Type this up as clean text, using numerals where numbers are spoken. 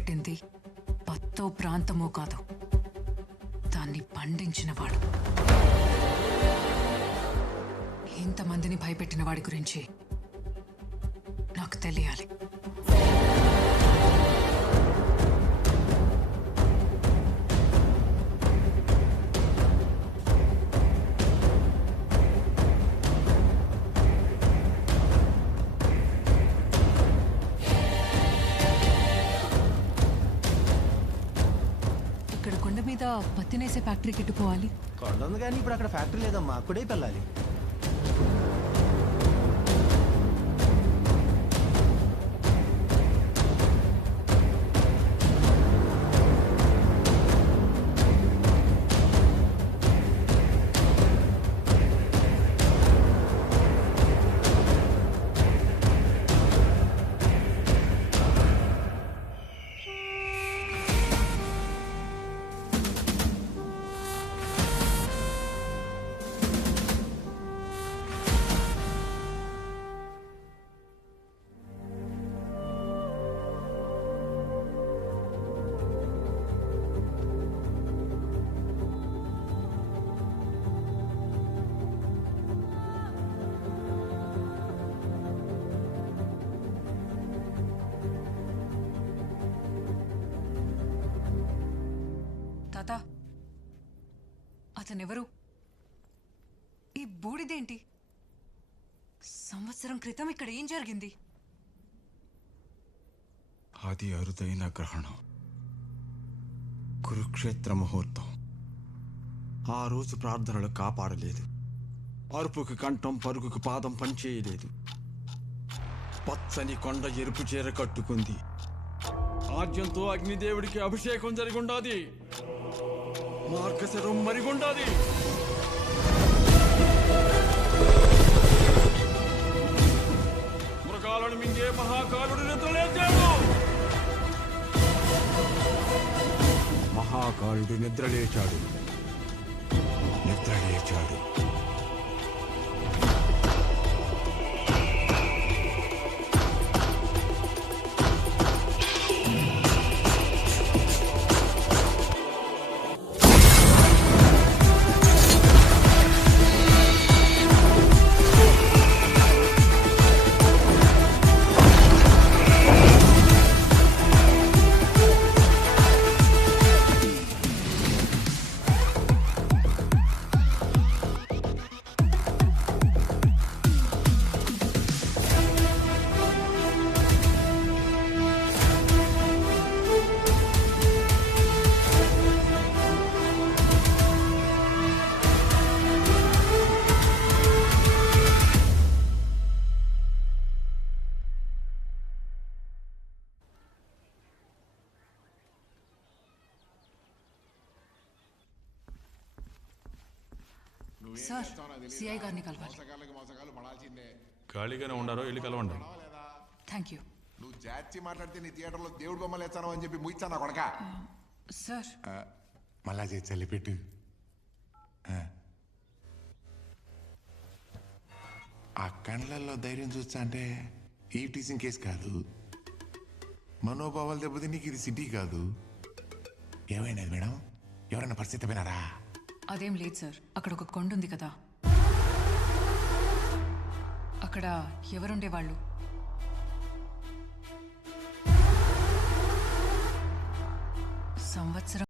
భయపెట్టింది పత్తో ప్రాంతమో కాదు, దాన్ని పండించినవాడు. ఇంతమందిని భయపెట్టిన వాడి గురించి నాకు తెలియాలి. ఇక్కడ కొండ మీద పత్తినేసే ఫ్యాక్టరీకి ఎట్టుకోవాలి. కొండ ఉంది కానీ ఇప్పుడు అక్కడ ఫ్యాక్టరీ లేదమ్మా, అక్కడే వెళ్ళాలి. తాత, అతనెవరు? ఈ బూడిదేంటి? సంవత్సరం క్రితం ఇక్కడ ఏం జరిగింది? అది అరుదైన గ్రహణం, కురుక్షేత్ర ముహూర్తం. ఆ రోజు ప్రార్థనలు కాపాడలేదు, అరుపుకి కంఠం పరుగుకు పాదం పనిచేయలేదు. పచ్చని కొండ ఎరుపు చీర కట్టుకుంది, ఆజ్యంతో అగ్నిదేవుడికి అభిషేకం జరిగుండాది, మార్గశరం మరిగుండాది. మృగాలను మింగే మహాకాలుడు నిద్రలేచాడు. మహాకాలుడు నిద్రలేచాడు. సార్, సిఐ గారిని కలవాలి. ఖాళీగానే ఉండారో వెళ్ళి కలవండి. Thank you. నువ్వు జార్చి మాట్లాడితే నీ థియేటర్లో దేవుడు బొమ్మలు వేస్తాను అని చెప్పి ముయిస్తాను కొడక. సార్, మళ్ళా చేసి చల్లిపెట్టు. ఆ కళ్ళల్లో ధైర్యం చూస్తా అంటే ఈ టీచింగ్ కేసు కాదు, మనోభావాలు దెబ్బతి నీకు ఇది సిటీ కాదు. ఏమైనది మేడం? ఎవరైనా పరిస్థితి వినారా? అదేం లేదు సార్. అక్కడ ఒక కొండ ఉంది కదా, అక్కడ ఎవరుండేవాళ్ళు? సంవత్సరం